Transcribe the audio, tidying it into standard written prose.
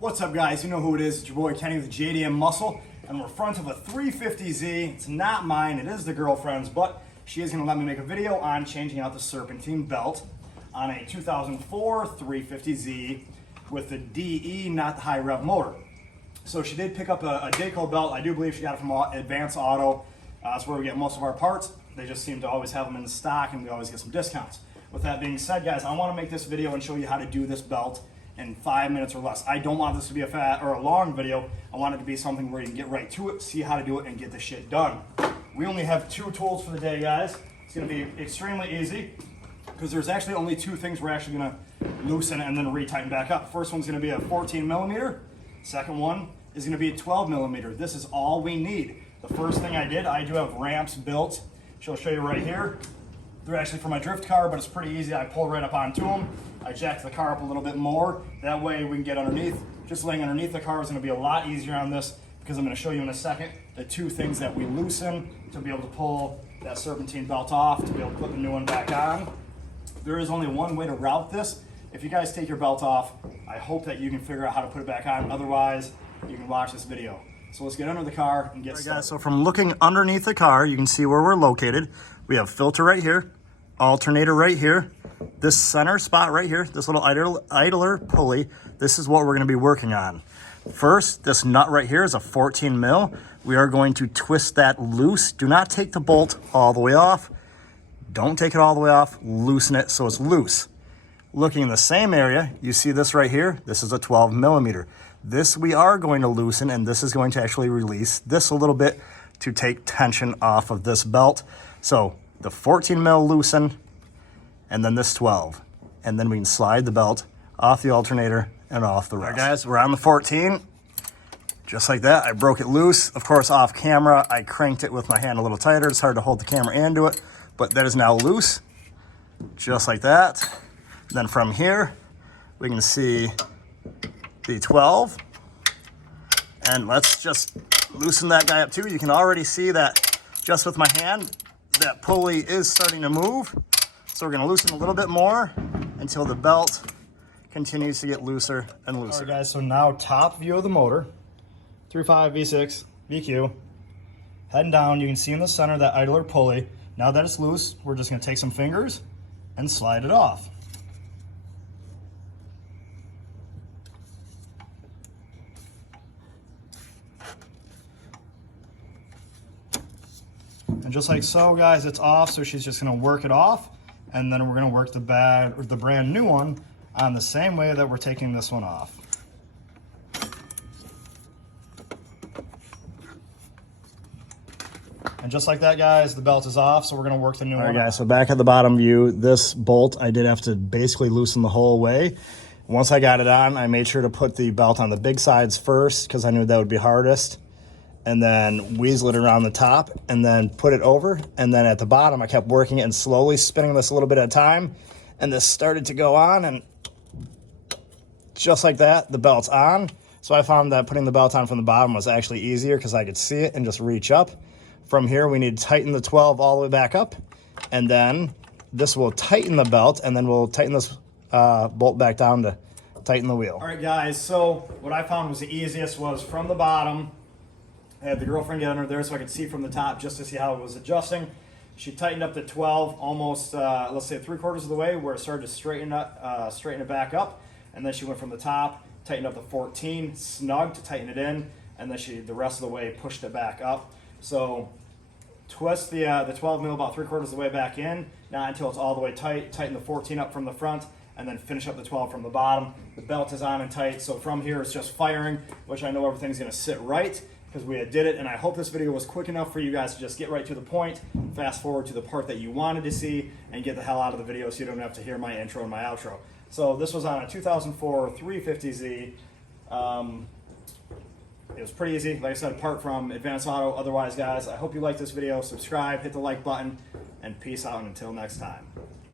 What's up, guys? You know who it is. It's your boy Kenny with JDM Muscle, and we're front of a 350Z. It's not mine, it is the girlfriend's, but she is going to let me make a video on changing out the Serpentine belt on a 2004 350Z with the DE, not the high rev motor. So she did pick up a Daco belt. I do believe she got it from Advance Auto. That's where we get most of our parts. They just seem to always have them in stock, and we always get some discounts. With that being said, guys, I want to make this video and show you how to do this belt in 5 minutes or less. I don't want this to be a long video. I want it to be something where you can get right to it, see how to do it, and get the shit done. We only have 2 tools for the day, guys. It's going to be extremely easy because there's actually only 2 things we're actually going to loosen and then retighten back up. First one's going to be a 14 millimeter. Second one is going to be a 12 millimeter. This is all we need. The first thing I do have ramps built. She'll show you right here. They're actually for my drift car, but it's pretty easy. I pull right up onto them. I jack the car up a little bit more. That way we can get underneath. Just laying underneath the car is going to be a lot easier on this because I'm going to show you in a second the 2 things that we loosen to be able to pull that Serpentine belt off, to be able to put the new one back on. There is only one way to route this. If you guys take your belt off, I hope that you can figure out how to put it back on. Otherwise, you can watch this video. So let's get under the car and get started. Guys, so from looking underneath the car, you can see where we're located. We have filter right here, alternator right here, this center spot right here, this little idler pulley. This is what we're going to be working on. First, this nut right here is a 14 mil. We are going to twist that loose. Do not take the bolt all the way off. Don't take it all the way off. Loosen it so it's loose. Looking in the same area, you see this right here. This is a 12 millimeter. This we are going to loosen, and this is going to actually release this a little bit to take tension off of this belt. So the 14 mil loosen, and then this 12. And then we can slide the belt off the alternator and off the rest. All right, guys, we're on the 14. Just like that, I broke it loose. Of course, off camera, I cranked it with my hand a little tighter. It's hard to hold the camera into it, but that is now loose, just like that. Then from here, we can see the 12. And let's just loosen that guy up too. You can already see that just with my hand, that pulley is starting to move. So we're gonna loosen a little bit more until the belt continues to get looser and looser. All right, guys, so now top view of the motor, 3.5 V6 VQ. Heading down, you can see in the center that idler pulley. Now that it's loose, we're just gonna take some fingers and slide it off. And just like so, guys, it's off, so she's just gonna work it off, and then we're gonna work the brand new one on the same way that we're taking this one off. And just like that, guys, the belt is off, so we're gonna work the new one. All right, guys, so back at the bottom view, this bolt, I did have to basically loosen the whole way. Once I got it on, I made sure to put the belt on the big sides first because I knew that would be hardest. And then weasel it around the top and then put it over. And then at the bottom, I kept working it and slowly spinning this a little bit at a time. And this started to go on, and just like that, the belt's on. So I found that putting the belt on from the bottom was actually easier because I could see it and just reach up. From here, we need to tighten the 12 all the way back up. And then this will tighten the belt, and then we'll tighten this bolt back down to tighten the wheel. All right, guys, so what I found was the easiest was from the bottom. I had the girlfriend get under there so I could see from the top just to see how it was adjusting. She tightened up the 12 almost, let's say 3/4 of the way, where it started to straighten it back up. And then she went from the top, tightened up the 14, snug to tighten it in, and then the rest of the way pushed it back up. So twist the 12 mil about 3/4 of the way back in, not until it's all the way tight. Tighten the 14 up from the front, and then finish up the 12 from the bottom. The belt is on and tight, so from here it's just firing, which I know everything's gonna sit right, because we did it. And I hope this video was quick enough for you guys to just get right to the point, fast forward to the part that you wanted to see, and get the hell out of the video so you don't have to hear my intro and my outro. So this was on a 2004 350Z. It was pretty easy, like I said, apart from Advance Auto. Otherwise, guys, I hope you liked this video. Subscribe, hit the like button, and peace out until next time.